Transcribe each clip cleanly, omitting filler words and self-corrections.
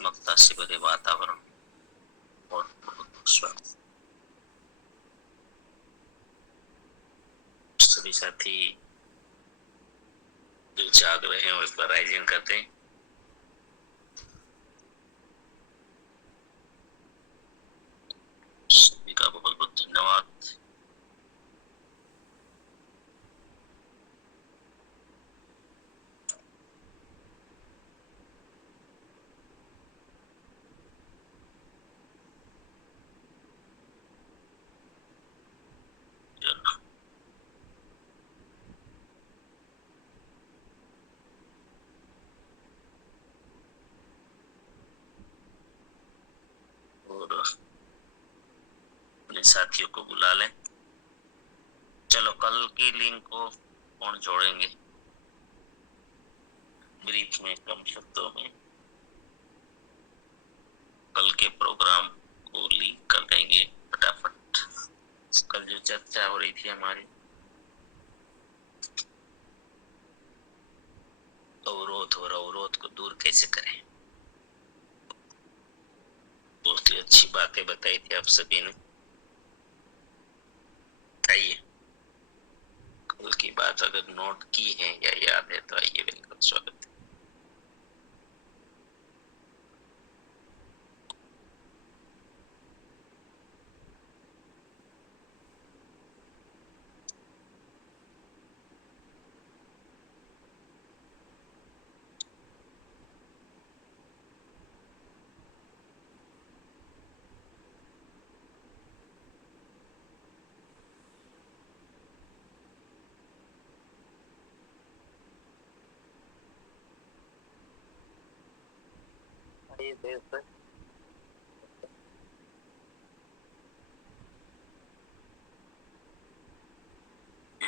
सकारात्मकता से भरे वातावरण और बहुत स्वागत। सभी साथी जो जाग रहे हैं वो एक बार राइजिंग करते हैं। सभी का बहुत बहुत धन्यवाद। और अपने साथियों को बुला लें। चलो कल की लिंक को कौन जोड़ेंगे? ब्रीफ में, कम शब्दों में कल के प्रोग्राम को लिंक कर देंगे फटाफट। कल जो चर्चा हो रही थी हमारी अवरोध और अवरोध को दूर कैसे करें, बहुत ही अच्छी बातें बताई थी आप सभी ने। आइए कल की बात अगर नोट की है या याद है तो आइए, वेलकम, स्वागत है।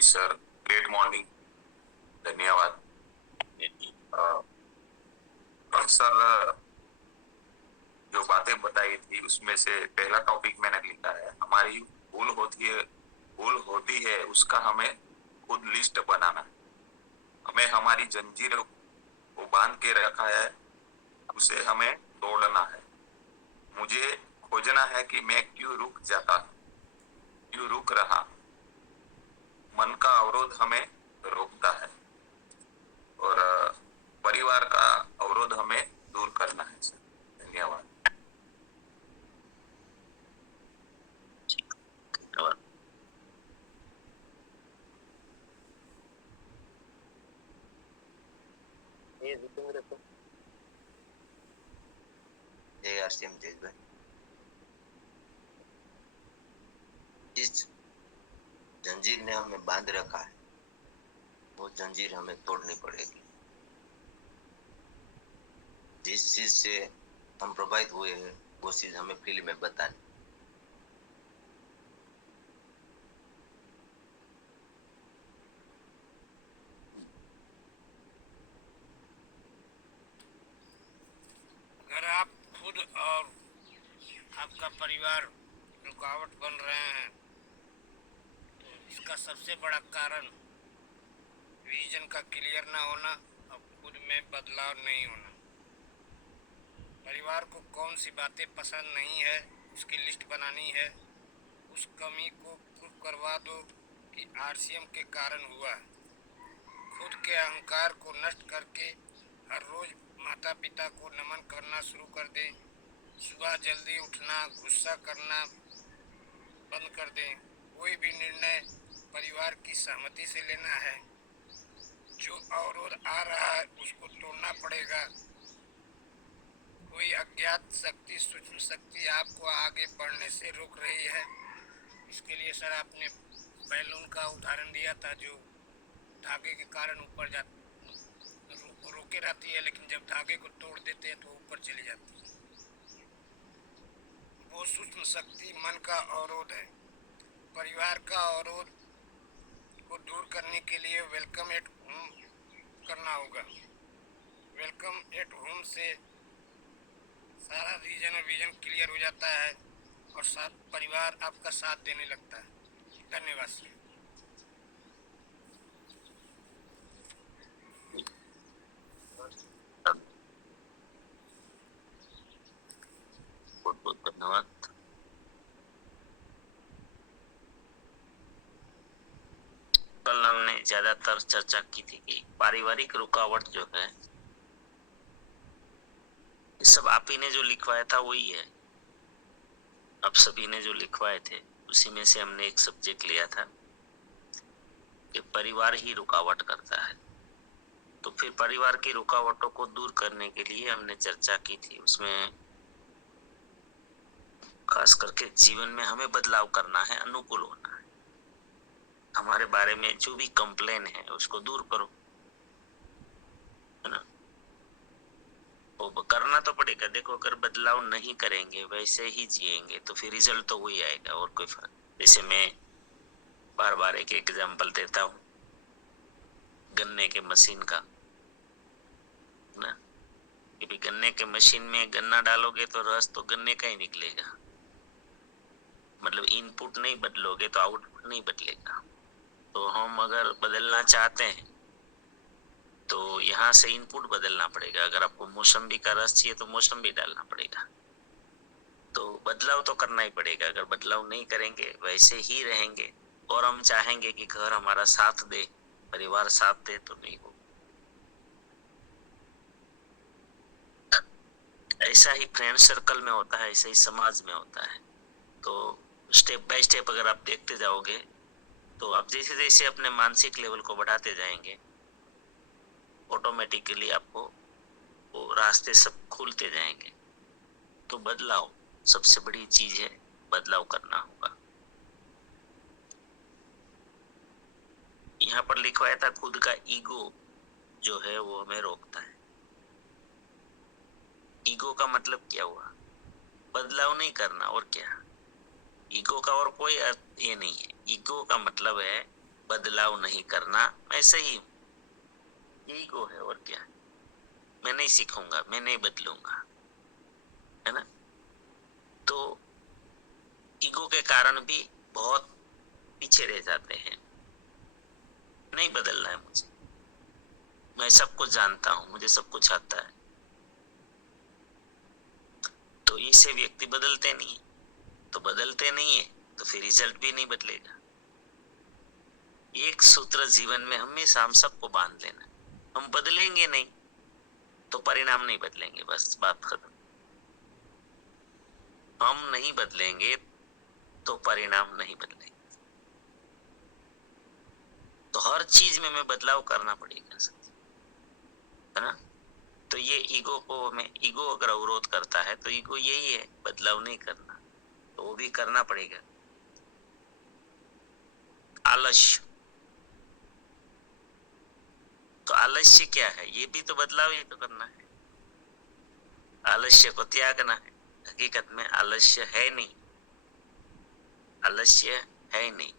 सर, ग्रेट मॉर्निंग, धन्यवाद। सर, जो बातें बताई थी उसमें से पहला टॉपिक मैंने लिखा है, हमारी भूल होती है उसका हमें खुद लिस्ट बनाना है। हमें हमारी जंजीरों को बांध के रखा है, उसे हमें तोड़ना है। मुझे खोजना है कि मैं क्यों रुक जाता, क्यों रुक रहा। मन का अवरोध हमें रोकता है और परिवार का अवरोध हमें दूर करना है। सर, धन्यवाद। धन्यवाद। जय आरसीएम तेज भाई, जिस जंजीर ने हमें बांध रखा है वो जंजीर हमें तोड़नी पड़ेगी। जिस चीज से हम प्रभावित हुए हैं वो चीज हमें फील्ड में बतानी। अगर आप खुद और आपका परिवार रुकावट बन रहे हैं तो इसका सबसे बड़ा कारण विजन का क्लियर ना होना और खुद में बदलाव नहीं होना। परिवार को कौन सी बातें पसंद नहीं है उसकी लिस्ट बनानी है। उस कमी को प्रूफ करवा दो कि आरसीएम के कारण हुआ। खुद के अहंकार को नष्ट करके हर रोज माता पिता को नमन करना शुरू कर दें। सुबह जल्दी उठना, गुस्सा करना बंद कर दें। कोई भी निर्णय परिवार की सहमति से लेना है। जो अवरोध आ रहा है उसको तोड़ना पड़ेगा। कोई अज्ञात शक्ति, सूक्ष्म शक्ति आपको आगे बढ़ने से रोक रही है। इसके लिए सर आपने बैलून का उदाहरण दिया था, जो धागे के कारण ऊपर रोके रहती है, लेकिन जब धागे को तोड़ देते हैं तो ऊपर चली जाती है। वो सूक्ष्म शक्ति मन का अवरोध है। परिवार का अवरोध को दूर करने के लिए वेलकम एट होम करना होगा। वेलकम एट होम से सारा रीजन और विजन क्लियर हो जाता है और साथ परिवार आपका साथ देने लगता है। धन्यवाद सर। ज्यादातर चर्चा की थी कि पारिवारिक रुकावट जो है, ये सब आप ही ने जो लिखवाया था वही है, आप सभी ने जो लिखवाए थे उसी में से हमने एक सब्जेक्ट लिया था कि परिवार ही रुकावट करता है। तो फिर परिवार की रुकावटों को दूर करने के लिए हमने चर्चा की थी। उसमें खास करके जीवन में हमें बदलाव करना है, अनुकूल होना है, हमारे बारे में जो भी कंप्लेन है उसको दूर करो, है ना। वो करना तो पड़ेगा। देखो, अगर बदलाव नहीं करेंगे, वैसे ही जिएंगे, तो फिर रिजल्ट तो वही आएगा, और कोई फर्क। जैसे मैं बार बार एक एग्जाम्पल देता हूँ गन्ने के मशीन का, ना, कि भी गन्ने के मशीन में गन्ना डालोगे तो रस तो गन्ने का ही निकलेगा, मतलब इनपुट नहीं बदलोगे तो आउटपुट नहीं बदलेगा। तो हम अगर बदलना चाहते हैं तो यहाँ से इनपुट बदलना पड़ेगा। अगर आपको मौसम्बी का रस चाहिए तो मौसम्बी डालना पड़ेगा। तो बदलाव तो करना ही पड़ेगा। अगर बदलाव नहीं करेंगे, वैसे ही रहेंगे, और हम चाहेंगे कि घर हमारा साथ दे, परिवार साथ दे, तो नहीं हो। ऐसा ही फ्रेंड सर्कल में होता है, ऐसा ही समाज में होता है। तो स्टेप बाय स्टेप अगर आप देखते जाओगे तो आप जैसे जैसे अपने मानसिक लेवल को बढ़ाते जाएंगे, ऑटोमेटिकली आपको वो रास्ते सब खुलते जाएंगे। तो बदलाव सबसे बड़ी चीज है, बदलाव करना होगा। यहाँ पर लिखवाया था खुद का ईगो जो है वो हमें रोकता है। ईगो का मतलब क्या हुआ? बदलाव नहीं करना, और क्या। ईगो का और कोई अर्थ ये नहीं है। ईगो का मतलब है बदलाव नहीं करना, मैं सही हूं, ईगो है, और क्या। मैं नहीं सीखूंगा, मैं नहीं बदलूंगा, है ना। तो ईगो के कारण भी बहुत पीछे रह जाते हैं। नहीं बदलना है मुझे, मैं सब कुछ जानता हूं, मुझे सब कुछ आता है। तो इससे व्यक्ति बदलते नहीं, तो बदलते नहीं है तो फिर रिजल्ट भी नहीं बदलेगा। एक सूत्र जीवन में हमेशा हम सबको बांध लेना, हम बदलेंगे नहीं तो परिणाम नहीं बदलेंगे, बस बात खत्म। हम नहीं बदलेंगे तो परिणाम नहीं बदलेंगे। तो हर चीज में हमें बदलाव करना पड़ेगा, है ना। तो ये ईगो को, हमें ईगो अगर अवरोध करता है तो ईगो यही है, बदलाव नहीं करना, तो वो भी करना पड़ेगा। आलस्य, तो आलस्य क्या है? ये भी तो बदलाव ही तो करना है, आलस्य को त्यागना है। हकीकत में आलस्य है नहीं, आलस्य है नहीं।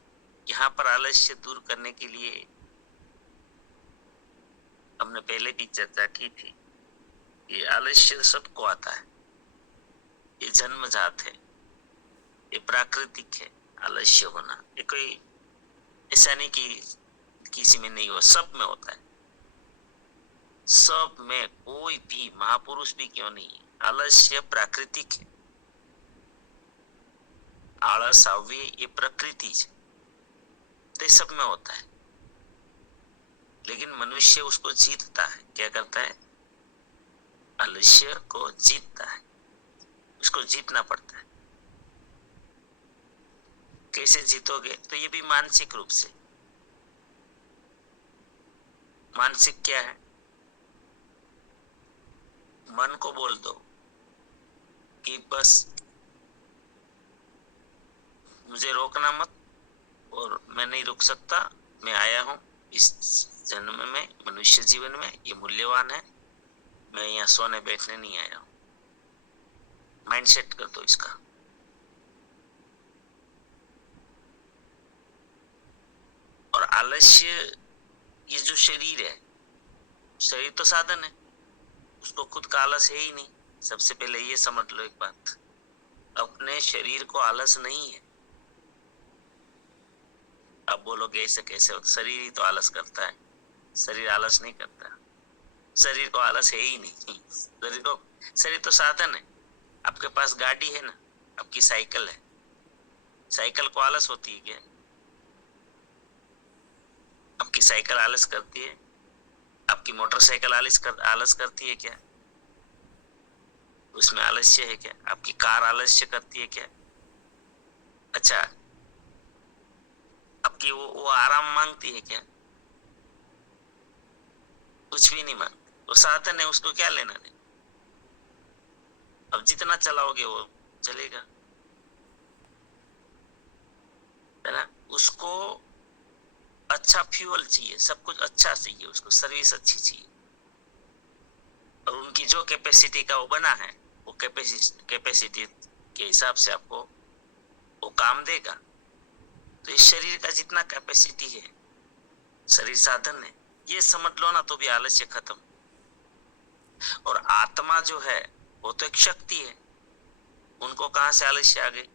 यहाँ पर आलस्य दूर करने के लिए हमने पहले भी चर्चा की थी, ये आलस्य सबको आता है, ये जन्मजात है, ये प्राकृतिक है। आलस्य होना ये कोई ऐसा नहीं कि किसी में नहीं हो, सब में होता है, सब में। कोई भी महापुरुष भी क्यों नहीं, आलस्य प्राकृतिक है। आलस आवे ये प्रकृति है, तो सब में होता है। लेकिन मनुष्य उसको जीतता है, क्या करता है? आलस्य को जीतता है, उसको जीतना पड़ता है। कैसे जीतोगे? तो ये भी मानसिक रूप से। मानसिक क्या है? मन को बोल दो कि बस मुझे रोकना मत, और मैं नहीं रुक सकता, मैं आया हूं इस जन्म में, मनुष्य जीवन में, ये मूल्यवान है, मैं यहाँ सोने बैठने नहीं आया हूं। माइंड सेट कर दो इसका। और आलस्य, ये जो शरीर है, शरीर तो साधन है, उसको खुद का आलस है ही नहीं। सबसे पहले ये समझ लो एक बात, अपने शरीर को आलस नहीं है। अब बोलोगे ऐसे कैसे? शरीर ही तो आलस करता है, शरीर आलस नहीं करता, शरीर को आलस है ही नहीं। शरीर तो साधन है। आपके पास गाड़ी है ना, आपकी साइकिल है, साइकिल को आलस होती है क्या? आपकी साइकिल आलस करती है? आपकी मोटरसाइकिल आलस करती है क्या? उसमें आलस्य है क्या? आपकी कार आलस्य करती है क्या? अच्छा, आपकी वो आराम मांगती है क्या? कुछ भी नहीं मांगती। वो साधन है, उसको क्या लेना देना। अब जितना चलाओगे वो चलेगा, है ना। उसको अच्छा फ्यूल चाहिए, सब कुछ अच्छा चाहिए, उसको सर्विस अच्छी चाहिए। और उनकी जो कैपेसिटी का वो बना है, वो कैपेसिटी के हिसाब से आपको वो काम देगा। तो इस शरीर का जितना कैपेसिटी है, शरीर साधन है, ये समझ लो ना, तो भी आलस्य खत्म। और आत्मा जो है वो तो एक शक्ति है, उनको कहां से आलस्य आ गई?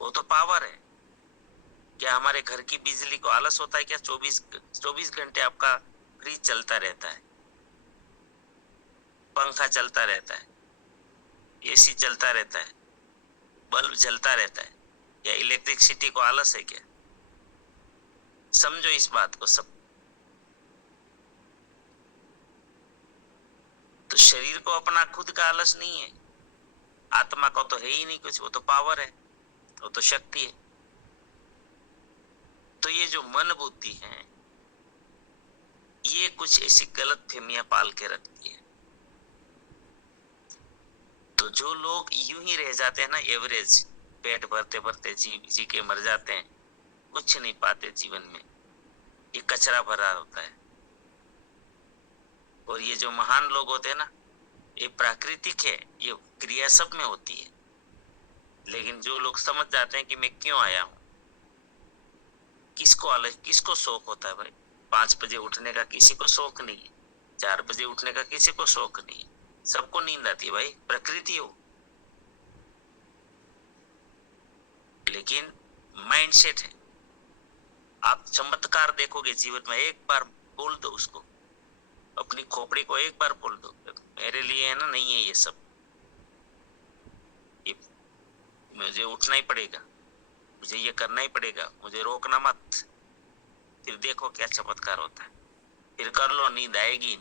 वो तो पावर है। क्या हमारे घर की बिजली को आलस होता है क्या? 24 घंटे आपका फ्रिज चलता रहता है, पंखा चलता रहता है, एसी चलता रहता है, बल्ब जलता रहता है। क्या इलेक्ट्रिसिटी को आलस है क्या? समझो इस बात को सब। तो शरीर को अपना खुद का आलस नहीं है, आत्मा को तो है ही नहीं कुछ, वो तो पावर है, वो तो शक्ति है। तो ये जो मन बुद्धि है, ये कुछ ऐसी गलत फहमियां पाल के रखती है। तो जो लोग यूं ही रह जाते हैं ना, एवरेज, पेट भरते भरते जी के मर जाते हैं, कुछ नहीं पाते जीवन में, ये कचरा भरा होता है। और ये जो महान लोग होते हैं ना, ये प्राकृतिक है, ये क्रिया सब में होती है। लेकिन जो लोग समझ जाते हैं कि मैं क्यों आया हूं, किसको शौक होता है भाई? 5 बजे उठने का किसी को शौक नहीं है, 4 बजे उठने का किसी को शौक नहीं है, सबको नींद आती है भाई, प्रकृति हो। लेकिन माइंडसेट है। आप चमत्कार देखोगे जीवन में, एक बार बोल दो उसको, अपनी खोपड़ी को एक बार बोल दो, मेरे लिए है ना, नहीं है ये सब, ये मुझे उठना ही पड़ेगा, मुझे ये करना ही पड़ेगा, मुझे रोकना मत। फिर देखो क्या चमत्कार होता है। फिर कर लो, नींद आएगी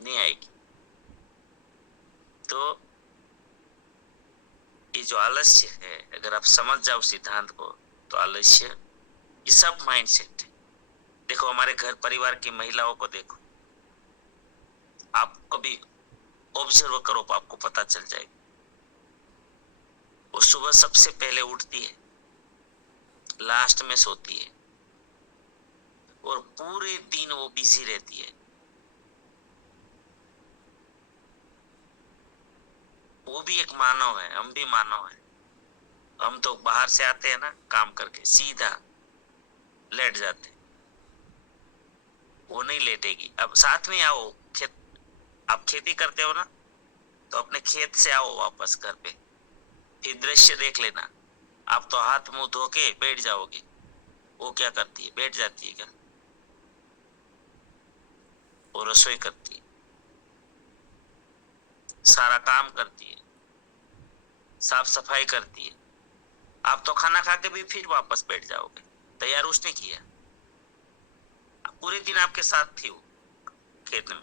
नहीं आएगी। तो ये जो आलस्य है, अगर आप समझ जाओ सिद्धांत को, तो आलस्य ये सब माइंडसेट है। देखो हमारे घर परिवार की महिलाओं को देखो, आप कभी ऑब्जर्व करो तो आपको पता चल जाएगा। वो सुबह सबसे पहले उठती है, लास्ट में सोती है, और पूरे दिन वो बिजी रहती है। वो भी एक मानव है, हम भी मानव है। हम तो बाहर से आते हैं ना काम करके, सीधा लेट जाते हैं, वो नहीं लेटेगी। अब साथ में आओ, आप खेती करते हो ना, तो अपने खेत से आओ वापस घर पे, फिर दृश्य देख लेना। आप तो हाथ मुंह धो के बैठ जाओगे, वो क्या करती है? बैठ जाती है क्या? वो रसोई करती है, सारा काम करती है, साफ सफाई करती है। आप तो खाना खा के भी फिर वापस बैठ जाओगे, तैयार उसने किया, पूरे दिन आपके साथ थी वो खेत में।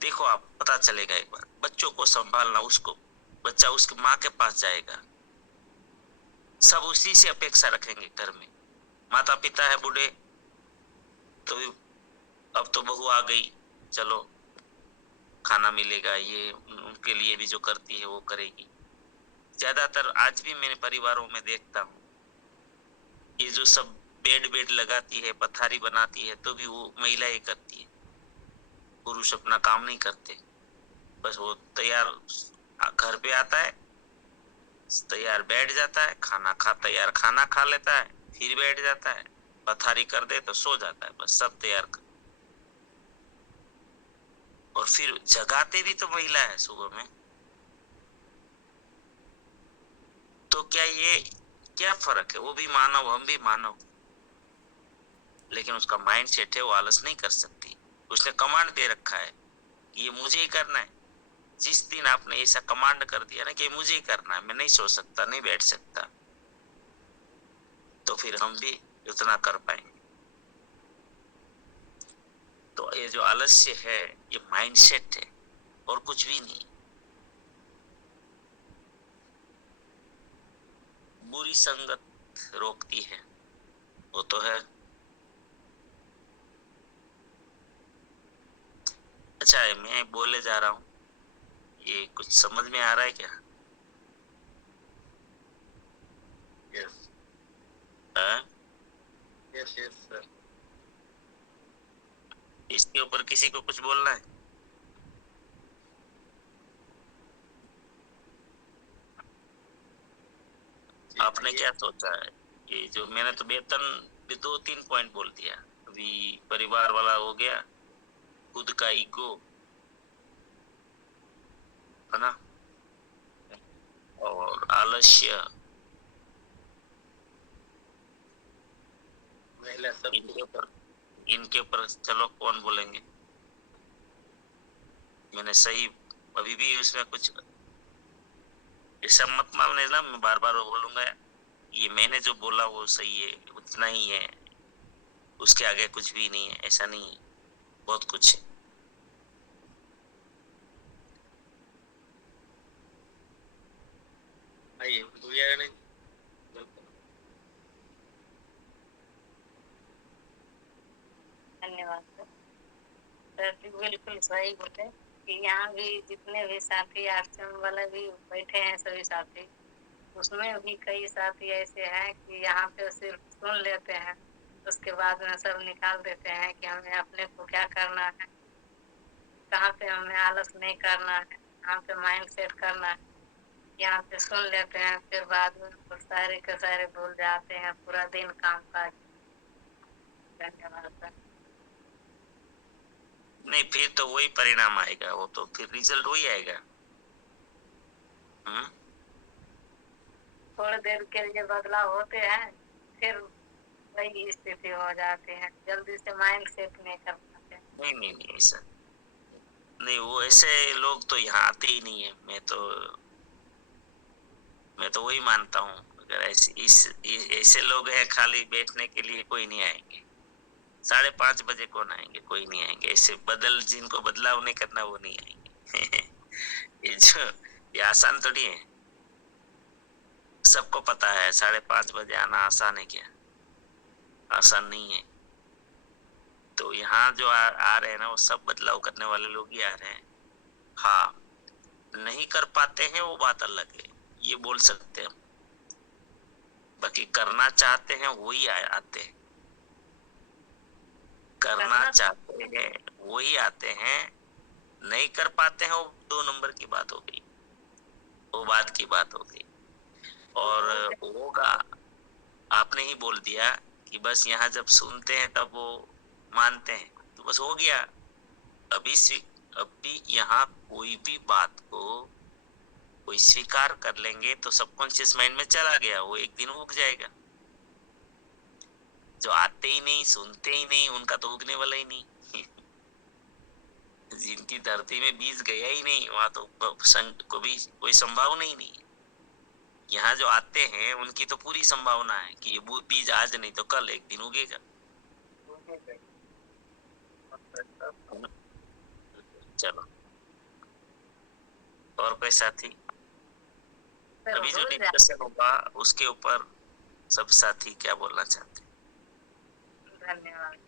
देखो आप, पता चलेगा एक बार। बच्चों को संभालना, उसको, बच्चा उसकी माँ के पास जाएगा, सब उसी से अपेक्षा रखेंगे घर में। माता पिता है बूढ़े, तो अब तो बहू आ गई, चलो खाना मिलेगा, ये उनके लिए भी जो करती है वो करेगी। ज्यादातर आज भी मैंने परिवारों में देखता हूँ, ये जो सब बेड लगाती है, पथारी बनाती है, तो भी वो महिला ही करती है, पुरुष अपना काम नहीं करते। बस वो तैयार घर पे आता है, तैयार बैठ जाता है, तैयार खाना खा लेता है, फिर बैठ जाता है, पथारी कर दे तो सो जाता है, बस सब तैयार कर। और फिर जगाते भी तो महिला है सुबह में। तो क्या फर्क है? वो भी मानव, हम भी मानव। लेकिन उसका माइंड सेट है, वो आलस नहीं कर सकती। उसने कमांड दे रखा है कि ये मुझे ही करना है। जिस दिन आपने ऐसा कमांड कर दिया ना कि मुझे ही करना है, मैं नहीं सो सकता, नहीं बैठ सकता, तो फिर हम भी उतना कर पाएंगे। तो ये जो आलस्य है ये माइंडसेट है और कुछ भी नहीं। बुरी संगत रोकती है, वो तो है। अच्छा है, मैं बोले जा रहा हूँ, ये कुछ समझ में आ रहा है क्या? यस हाँ? Yes yes sir. इसके ऊपर किसी को कुछ बोलना है? आपने क्या सोचा है? ये जो मैंने तो वेतन भी 2-3 पॉइंट बोल दिया। अभी परिवार वाला हो गया, खुद का ईगो है ना, और आलस्य, महिला सब इनके ऊपर चलो कौन बोलेंगे? मैंने सही, अभी भी उसमें कुछ ऐसा मत मान लेना, मैं बार बार बोलूंगा ये मैंने जो बोला वो सही है, उतना ही है, उसके आगे कुछ भी नहीं है, ऐसा नहीं है, बहुत कुछ है। आइए भूलिएगा नहीं। धन्यवाद सर। सर जी बिल्कुल सही बोले कि यहाँ भी जितने भी साथी आश्रम वाले भी बैठे हैं सभी साथी, उसमें भी कई साथी ऐसे हैं कि यहाँ पे सिर्फ सुन लेते हैं, उसके बाद में सब निकाल देते हैं कि हमें अपने को क्या करना है, कहाँ पे हमें आलस नहीं करना है, कहाँ पे माइंड सेट करना है। यहाँ पे सुन लेते हैं, फिर बाद में वो सारे के सारे भूल जाते हैं, पूरा दिन काम काज। धन्यवाद सर। नहीं, फिर तो वही परिणाम आएगा, वो तो फिर रिजल्ट वही आएगा। थोड़ी देर के लिए बदलाव होते हैं, फिर वही स्थिति हो जाती है, जल्दी से माइंड सेट नहीं कर पाते। नहीं नहीं नहीं, ऐसा नहीं, वो ऐसे लोग तो यहाँ आते ही नहीं है। मैं तो वही मानता हूँ, अगर ऐसे लोग हैं खाली बैठने के लिए, कोई नहीं आएंगे। 5:30 बजे कौन आएंगे? कोई नहीं आएंगे। ऐसे जिनको बदलाव नहीं करना वो नहीं आएंगे। ये आसान थोड़ी है। सबको पता है 5:30 बजे आना आसान है क्या? आसान नहीं है। तो यहाँ जो आ रहे हैं ना, वो सब बदलाव करने वाले लोग ही आ रहे हैं। हाँ, नहीं कर पाते हैं वो बात अलग है, ये बोल सकते हैं। बाकी करना चाहते हैं वही आते हैं, करना चाहते हैं वही आते हैं। नहीं कर पाते हैं वो 2 नंबर की बात हो गई, वो बात की बात हो गई। और होगा, आपने ही बोल दिया कि बस यहाँ जब सुनते हैं तब वो मानते हैं, तो बस हो गया। अभी यहाँ कोई भी बात को कोई स्वीकार कर लेंगे तो सबकॉन्शियस माइंड में चला गया, वो एक दिन उग जाएगा। जो आते ही नहीं, सुनते ही नहीं, उनका तो उगने वाला ही नहीं। जिनकी धरती में बीज गया ही नहीं, वहां तो कोई संभावना ही नहीं। यहाँ जो आते हैं उनकी तो पूरी संभावना है कि ये बीज आज नहीं तो कल एक दिन उगेगा। चलो, और कोई साथी? अभी जो डिस्कशन होगा उसके ऊपर सब साथी क्या बोलना चाहते हैं? धन्यवाद।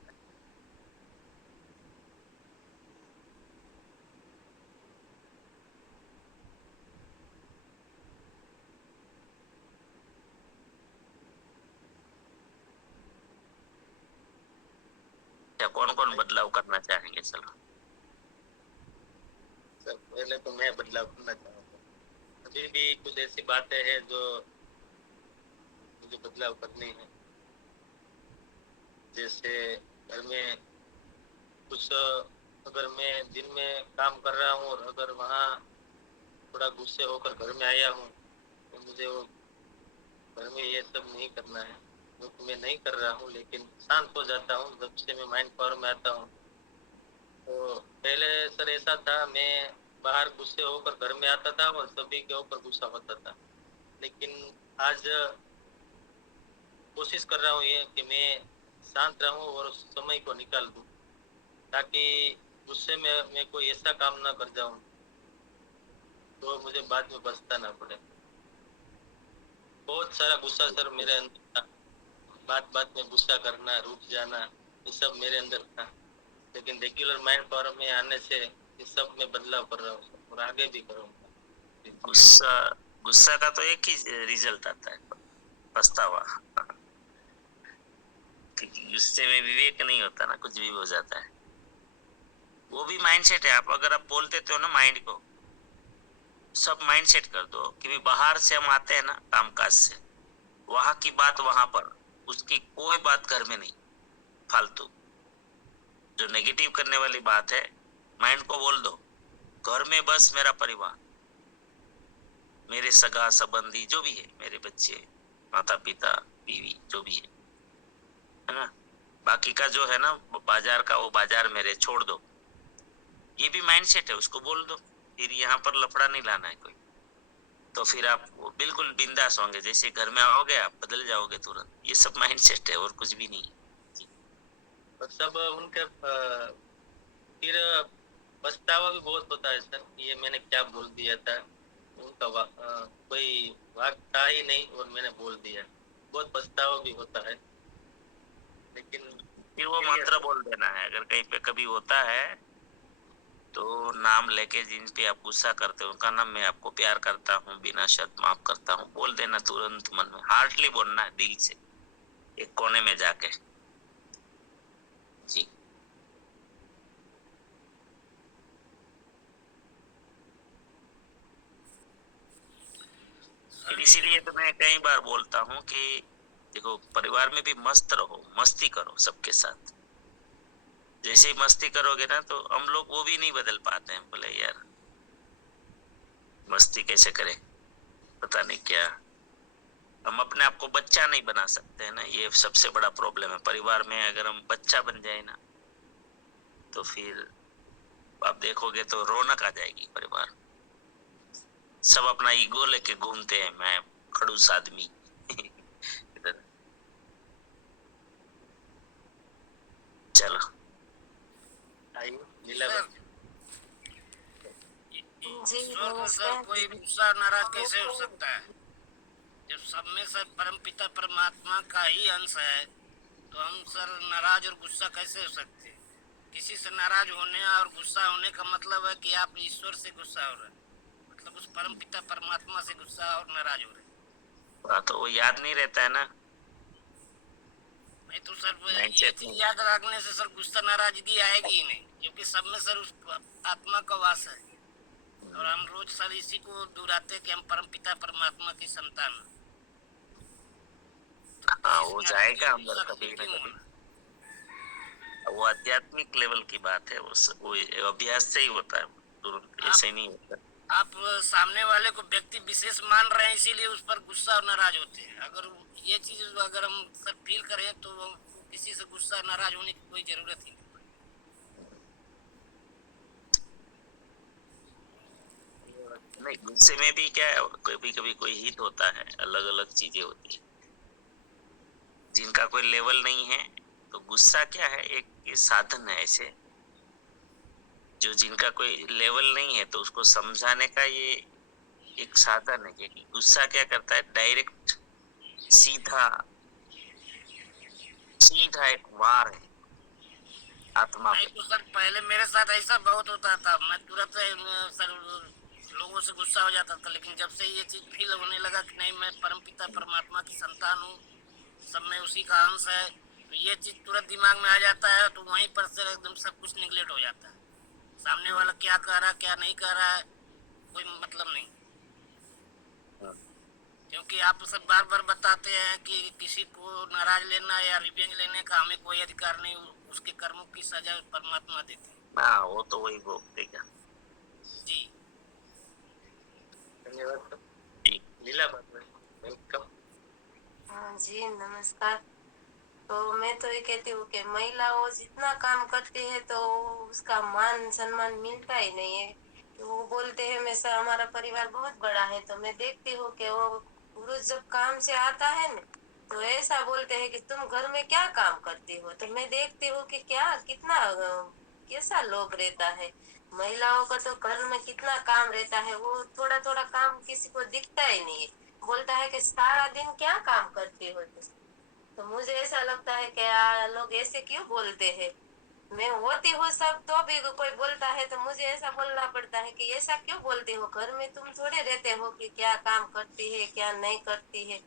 क्या कौन कौन बदलाव करना चाहेंगे? चलो सर, पहले तो मैं बदलाव करना चाहूँगा। अभी भी कुछ ऐसी बातें हैं जो मुझे बदलाव करनी है। जैसे घर में कुछ, अगर मैं दिन में काम कर रहा हूँ और अगर वहाँ थोड़ा गुस्से होकर घर में आया हूँ, तो मुझे वो घर में ये सब नहीं करना है, जो तो मैं नहीं कर रहा हूँ। लेकिन शांत हो जाता हूँ जब से मैं माइंड पावर में आता हूँ। तो पहले सर ऐसा था, मैं बाहर गुस्से होकर घर में आता था और सभी के ऊपर गुस्सा होता था। लेकिन आज कोशिश कर रहा हूँ ये कि मैं शांत रहूँ और उस समय को निकाल दूँ, ताकि गुस्से में मैं कोई ऐसा काम ना कर जाऊँ तो मुझे बाद में पछताना ना पड़े। बहुत सारा गुस्सा सर मेरे अंदर था, बात बात में गुस्सा करना, रुक जाना, ये सब मेरे अंदर था। लेकिन रेगुलर माइंड पावर में आने से ये सब में बदलाव कर रहा हूँ और आगे भी करूँगा। गुस्सा गुस्सा का तो एक ही रिजल्ट आता है, पछतावा। क्योंकि गुस्से में विवेक नहीं होता ना, कुछ भी हो जाता है। वो भी माइंडसेट है। अगर आप बोल देते हो ना माइंड को, सब माइंडसेट कर दो कि भी बाहर से हम आते हैं ना कामकाज से, वहां की बात वहां पर, उसकी कोई बात घर में नहीं फालतू। जो नेगेटिव करने वाली बात है माइंड को बोल दो, घर में बस मेरा परिवार, मेरे सगा संबंधी जो भी है, मेरे बच्चे, माता पिता, बीवी, जो भी है ना। बाकी का जो है ना बाजार का, वो बाजार मेरे छोड़ दो। ये भी माइंडसेट है, उसको बोल दो। फिर यहाँ पर लफड़ा नहीं लाना है कोई। तो फिर आप बिल्कुल बिंदास होंगे, जैसे घर में आओगे आप बदल जाओगे तुरंत। ये सब माइंडसेट है और कुछ भी नहीं है। और सब उनके फिर पछतावा भी बहुत होता है सर, ये मैंने क्या बोल दिया था, उनका कोई वाक था ही नहीं और मैंने बोल दिया। बहुत पछतावा भी होता है, लेकिन फिर वो मंत्र बोल देना है। अगर कहीं पे कभी होता है तो नाम लेके जिन पे आप गुस्सा करते हो उनका नाम, मैं आपको प्यार करता हूँ, बिना शर्त माफ करता हूँ, बोल देना तुरंत मन में। हार्डली बोलना है, दिल से, एक कोने में जाके। जी। इसीलिए तो मैं कई बार बोलता हूँ कि देखो, परिवार में भी मस्त रहो, मस्ती करो सबके साथ। जैसे ही मस्ती करोगे ना तो हम लोग वो भी नहीं बदल पाते हैं। बोले यार मस्ती कैसे करें, पता नहीं क्या। हम अपने आप को बच्चा नहीं बना सकते हैं ना, ये सबसे बड़ा प्रॉब्लम है परिवार में। अगर हम बच्चा बन जाए ना तो फिर आप देखोगे तो रौनक आ जाएगी परिवार। सब अपना ईगो लेके घूमते हैं, मैं खड़ूस आदमी। चलो आइए लीला सर, जी ईश्वर को सर नमस्कार। कोई गुस्सा नाराज कैसे हो सकता है? जब सब में सर परम पिता परमात्मा का ही अंश है तो हम सर नाराज और गुस्सा कैसे हो सकते हैं? किसी से नाराज होने और गुस्सा होने का मतलब है कि आप ईश्वर से गुस्सा हो रहे हैं, मतलब उस परम पिता परमात्मा से गुस्सा और नाराज हो रहे हैं। तो वो याद नहीं रहता है ना। नहीं तो सर ये माइंडसेट चीज नहीं। याद रखने से सर गुस्सा नाराजगी आएगी ही नहीं, क्योंकि सब में सर उस आत्मा का वास है। और हम रोज सर इसी को दोहराते कि हम परम पिता परमात्मा की संतान हैं। हाँ, इसी वो से जाएगा आपकी अंदर गुस्सा कभी न क्यों कभी। होना? वो आध्यात्मिक लेवल की बात है, वो अभ्यास से ही होता है, तुरंत आप ऐसे नहीं होता। आप सामने वाले को व्यक्ति विशेष मान रहे हैं, इसीलिए उस पर गुस्सा और नाराज होते हैं। अगर ये चीज अगर हम सर फील करें तो किसी से गुस्सा नाराज होने की कोई जरूरत ही नहीं। नहीं, गुस्से में भी क्या है, कभी कभी कोई हित होता है, अलग अलग चीजें होती है जिनका कोई लेवल नहीं है। तो गुस्सा क्या है, एक ये साधन है ऐसे, जो जिनका कोई लेवल नहीं है तो उसको समझाने का ये एक साधन है। कि गुस्सा क्या करता है, डायरेक्ट सीधा सीधा एक वार है आत्मा नहीं पे। तो सर पहले मेरे साथ ऐसा बहुत होता था, मैं तुरंत सर लोगों से गुस्सा हो जाता था। लेकिन जब से ये चीज फील होने लगा कि नहीं, मैं परम पिता परमात्मा की संतान हूँ, सब में उसी का अंश है, तो ये चीज तुरंत दिमाग में आ जाता है। तो वहीं पर से एकदम सब कुछ निगलेक्ट हो जाता है। सामने वाला क्या कह रहा है क्या नहीं कह रहा है कोई मतलब नहीं, क्योंकि आप सब बार बार बताते हैं कि किसी को नाराज लेना या रिवेंज लेने का हमें कोई अधिकार नहीं, उसके कर्मों की सजा परमात्मा देते हैं। हाँ, वो तो वही भोगतेगा। जी धन्यवाद सर। जी। लीला वेलकम। हाँ जी नमस्कार। तो मैं तो ये कहती हूँ कि महिलाओं जितना काम करती है तो उसका मान सम्मान मिलता ही नहीं है। तो वो बोलते हैं हमेशा हमारा परिवार बहुत बड़ा है, तो मैं देखती हूँ कि वो पुरुष जब काम से आता है ना तो ऐसा बोलते हैं कि तुम घर में क्या काम करती हो। तो मैं देखती हूँ कि क्या कितना कैसा लोग रहता है। महिलाओं का तो घर में कितना काम रहता है, वो थोड़ा थोड़ा काम किसी को दिखता ही नहीं है। बोलता है कि सारा दिन क्या काम करती हो तुम। तो मुझे ऐसा लगता है कि लोग ऐसे क्यों बोलते हैं। मैं होती हूँ सब तो भी कोई बोलता है तो मुझे ऐसा बोलना पड़ता है कि ऐसा क्यों बोलते हो, घर में तुम थोड़े रहते हो कि क्या काम करती है क्या नहीं करती है।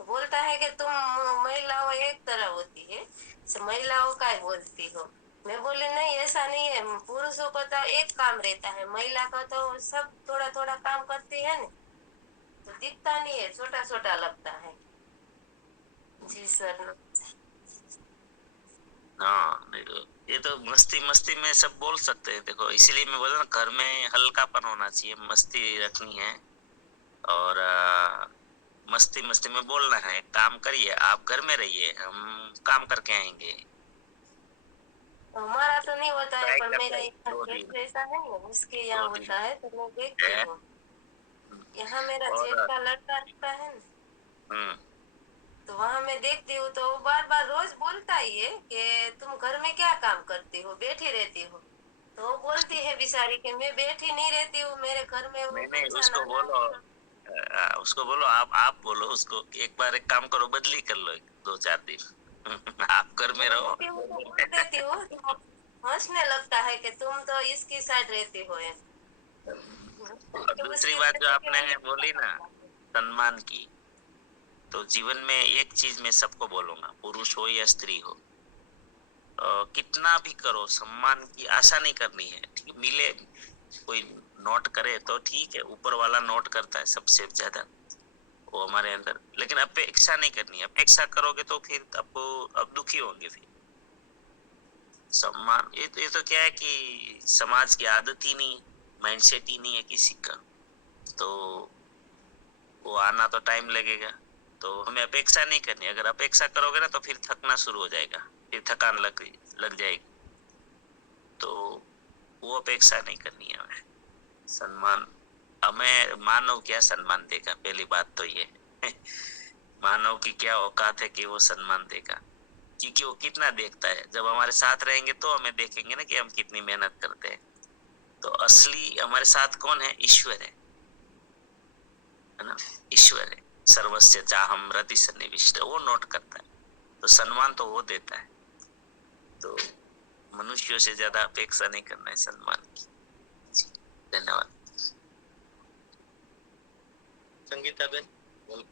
तो बोलता है कि तुम महिलाओं एक तरह होती है, महिलाओं का ही बोलती हो। मैं बोली नहीं ऐसा नहीं है, पुरुषों को तो एक काम रहता है, महिला का तो सब थोड़ा थोड़ा काम करती है ना, तो दिखता नहीं है, छोटा छोटा लगता है। जी सर। हाँ देखो, ये तो मस्ती मस्ती में सब बोल सकते हैं। देखो इसीलिए मैं बोला ना, घर में हल्कापन होना चाहिए, मस्ती रखनी है और मस्ती मस्ती में बोलना है। काम करिए, आप घर में रहिए, हम काम करके आएंगे। हमारा तो नहीं होता है, ट्राई पर करते मेरा हैं यहाँ दो जेठ दिन, जैसा है ना, उसके यहाँ 2 दिन होता है तो मैं देखती है। हूँ। यहाँ मेरा और जेठ का लड़का रहता है ना, हम्म, तो वहां मैं देखती हूँ तो वो बार बार रोज बोलता ही है कि तुम घर में क्या काम करती हो, बैठी रहती हो। तो वो बोलती है बेचारी कि मैं बैठी नहीं रहती हूँ, मेरे घर में वो नहीं नहीं, बच्चा उसको नाना बोलो, है। उसको बोलो, आप बोलो उसको कि एक बार एक काम करो, बदली कर लो 2-4 दिन। आप घर में मैं रहो। होती हूँ तो बोल देती हूँ तो हंसने लगता है कि तुम तो इसकी साइड रहती हो ऐसे। और तो दूसरी उसकी बात जो साइड के आपने मुझे बोली अच्छा ना, लगता है। सम्मान की, तो जीवन में एक चीज मैं सबको बोलूंगा, पुरुष हो या स्त्री हो, कितना भी करो, सम्मान की आशा नहीं करनी है। ठीक, मिले कोई नोट करे तो ठीक है, ऊपर वाला नोट करता है सबसे ज्यादा, वो हमारे अंदर, लेकिन अपेक्षा नहीं करनी है। अपेक्षा करोगे तो फिर आपको अब दुखी होंगे। फिर सम्मान, ये तो क्या है कि समाज की आदत ही नहीं, माइंडसेट ही नहीं है किसी का, तो वो आना तो टाइम लगेगा। तो हमें अपेक्षा नहीं करनी। अगर अपेक्षा करोगे ना तो फिर थकना शुरू हो जाएगा, फिर थकान लग जाएगी। तो वो अपेक्षा नहीं करनी है हमें। सम्मान, हमें मानव क्या सम्मान देगा, पहली बात तो ये है। मानव की क्या औकात है कि वो सम्मान देगा, क्योंकि वो कितना देखता है। जब हमारे साथ रहेंगे तो हमें देखेंगे ना कि हम कितनी मेहनत करते हैं। तो असली हमारे साथ कौन है? ईश्वर है ना। ईश्वर है, सर्वस्य चाहम हृदि सन्निविष्ट, वो नोट करता है, तो सम्मान तो वो देता है। तो मनुष्यों से ज्यादा अपेक्षा नहीं करना है सम्मान की। धन्यवाद। संगीता बेन बोल।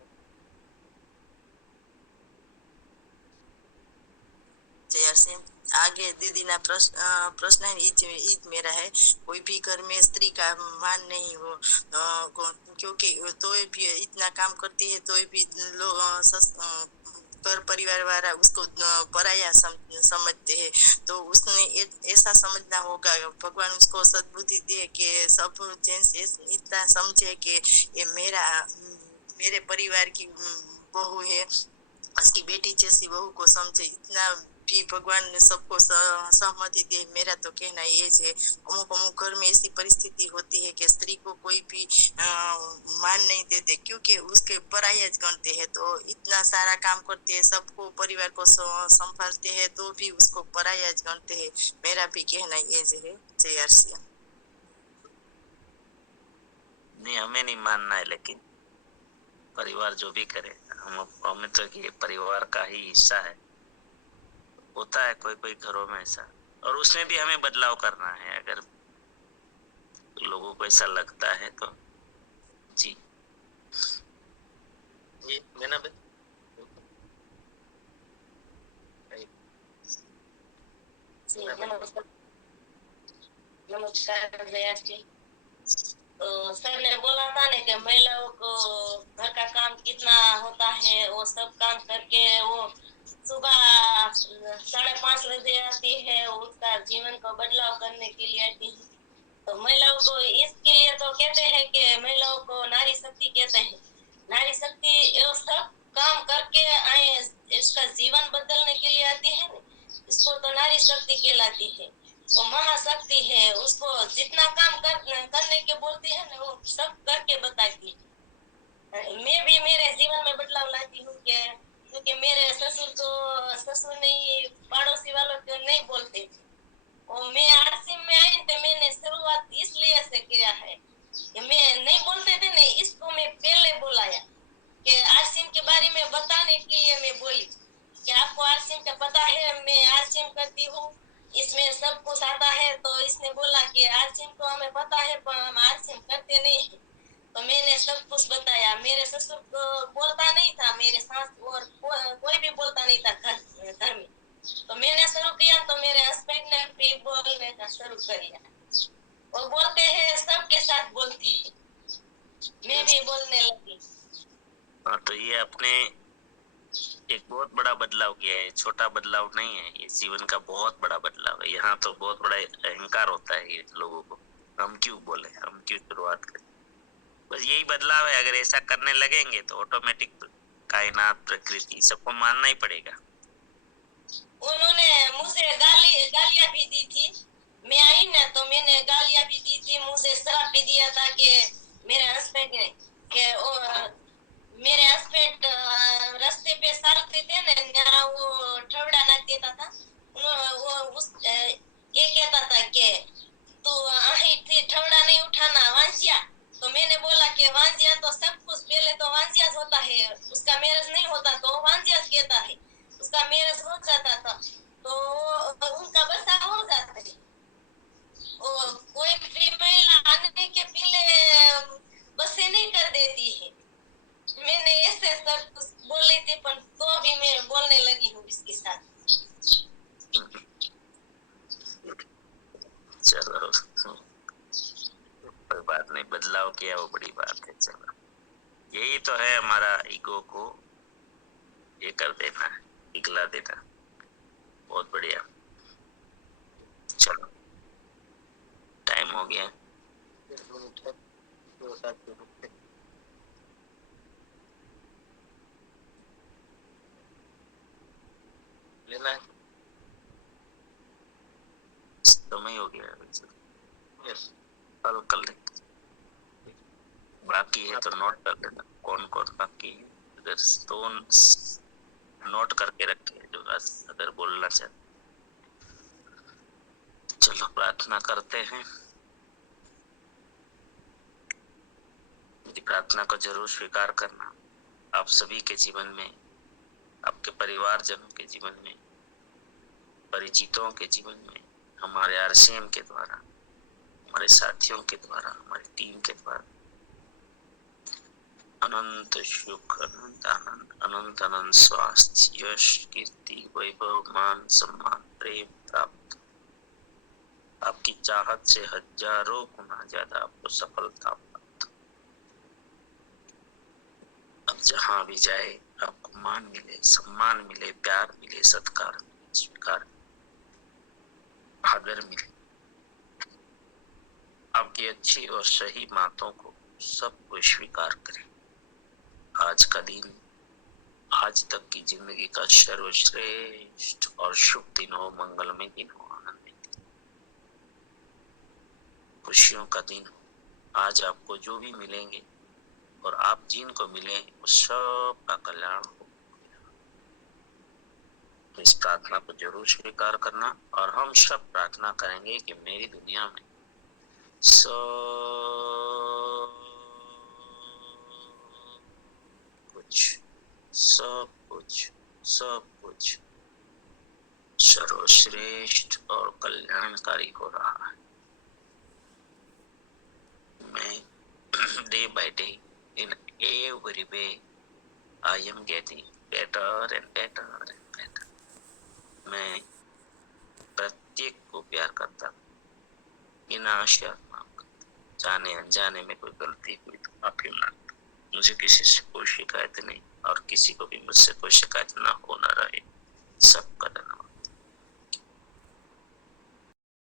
जय सिंह। आगे दीदी ना प्रश्न है, ईद मेरा है। कोई भी घर में स्त्री का मान नहीं हो, क्योंकि तो भी इतना काम करती है तो भी लोग घर परिवार वाला उसको पराया समझते हैं। तो उसने ऐसा समझना होगा, भगवान उसको सद्बुद्धि दे कि सब जेंट्स इतना समझे कि ये मेरे परिवार की बहू है, उसकी बेटी जैसी बहू को समझे। इतना भी भगवान ने सबको सहमति दे, मेरा तो कहना ये है। अमुक अमुक घर में ऐसी परिस्थिति होती है कि स्त्री को कोई भी मान नहीं देते, क्योंकि उसके पराया गणते हैं। तो इतना सारा काम करते हैं, सबको परिवार को संभालते हैं, तो भी उसको पराया गणते हैं। मेरा भी कहना ये है। जय आरसी। नहीं, हमें नहीं मानना है, लेकिन परिवार जो भी करे, हमें तो ये परिवार का ही हिस्सा है। होता है कोई कोई घरों में ऐसा, और उसमें भी हमें बदलाव करना है अगर लोगों को ऐसा लगता है तो। जी जी मैना बेन। जी नमस्कार। नमस्कार जया जी। तो सर ने बोला था ना कि महिलाओं को घर का काम कितना होता है, वो सब काम करके वो सुबह 5:30 बजे आती है, उसका जीवन को बदलाव करने के लिए आती है। तो महिलाओं को इसके लिए तो कहते हैं कि महिलाओं को नारी शक्ति कहते हैं। नारी शक्ति ये सब काम करके आए, इसका जीवन बदलने के लिए आती है ना, इसको तो नारी शक्ति कहलाती है। वो महाशक्ति है, उसको जितना काम करने के बोलती है ना, वो सब करके बताती है। मैं भी मेरे जीवन में बदलाव लाती हूँ कि क्योंकि मेरे ससुर नहीं, पड़ोसी वालों को नहीं बोलते थे। और मैं आरसीएम में आई तो मैंने शुरुआत इसलिए से किया है कि मैं नहीं बोलते थे नहीं, इसको मैं पहले बुलाया कि आरसीएम के बारे में बताने के लिए मैं बोली कि आपको आरसीएम का पता है, मैं आरसीएम करती हूँ, इसमें सब कुछ आता है। तो इसने बोला कि आरसीएम तो हमें पता है पर हम आरसीएम करते नहीं है। तो मैंने सब कुछ बताया। मेरे ससुर को बोलता नहीं था, मेरे सास और कोई भी बोलता नहीं था घर में। तो मैंने शुरू किया तो मेरे हस्बैंड ने भी बोलने का शुरू कर दिया। वो बोलते हैं, सबके साथ बोलते हैं, मैं भी बोलने लगी। हाँ, तो ये आपने एक बहुत बड़ा बदलाव किया है, छोटा बदलाव नहीं है, ये जीवन का बहुत बड़ा बदलाव है। यहाँ तो बहुत बड़ा अहंकार होता है ये लोगों को, हम क्यों बोले, हम क्यों शुरुआत करें। बस यही बदलाव है। अगर ऐसा करने लगेंगे तो ऑटोमेटिक कायनात, प्रकृति सबको मानना ही पड़ेगा। उन्होंने मुझे गालियां भी दी थी। मैं आई ना तो मैंने गालियां भी दी थी, मुझे श्राप भी दिया था कि मेरे हस्बैंड ने कि मेरे हस्बैंड रास्ते पे चलते थे ना, वो ठवड़ा नाक देता था। ये कहता था कि तू थी ठवड़ा नहीं उठाना वांजिया। तो मैंने बोला कि वांजिया तो सब कुछ पहले तो वांजिया होता है, उसका मैरिज नहीं होता तो वांजिया कहता है, उसका मैरिज हो जाता था तो उनका बच्चा हो जाता है। कोई भी महिला आने के पहले बसे नहीं कर देती है। मैंने ऐसे सब कुछ बोले थे पर तो भी मैं बोलने लगी हूँ इसके साथ। चलो कोई बात नहीं, बदलाव किया वो बड़ी बात है। चलो यही तो है हमारा ईगो को ये कर देना, पिघला देना। बहुत बढ़िया। चलो टाइम हो गया। लेना है। समय हो गया। यस, कल कर लेंगे। बाकी है तो नोट कर लेना कौन कौन बाकी है। अगर तो नोट करके रखे जो अगर बोलना चाहते। चलो प्रार्थना करते हैं। प्रार्थना को जरूर स्वीकार करना। आप सभी के जीवन में, आपके परिवारजनों के जीवन में, परिचितों के जीवन में, हमारे आरसीएम के द्वारा, हमारे साथियों के द्वारा, हमारी टीम के द्वारा अनंत सुख, अनंत आनंद, अनंत अनंत स्वास्थ्य, यश, कीर्ति, वैभव, मान, सम्मान, प्रेम प्राप्त। आपकी चाहत से हजारों गुना ज्यादा आपको सफलता प्राप्त। अब जहां भी जाए आपको मान मिले, सम्मान मिले, प्यार मिले, सत्कार मिले, स्वीकार, आदर मिले। आपकी अच्छी और सही बातों को सबको स्वीकार करें। आज का दिन, आज तक की जिंदगी का सर्वश्रेष्ठ और शुभ दिन हो, मंगलमय दिन हो, आनंदमय दिन, खुशियों का दिन हो। आज आपको जो भी मिलेंगे और आप जिनको मिले वो सब का कल्याण हो। तो इस प्रार्थना को जरूर स्वीकार करना। और हम सब प्रार्थना करेंगे कि मेरी दुनिया में सब कुछ सर्वश्रेष्ठ और कल्याणकारी हो रहा है। मैं day by day in every way I am getting better and better and better. मैं प्रत्येक को प्यार करता हूँ, बिना आशा माफ करता। जाने अनजाने में कोई गलती हुई तो माफी मांगता। मुझे किसी से कोई शिकायत नहीं और किसी को भी मुझसे कोई शिकायत ना हो ना रहे। सबका धन्यवाद।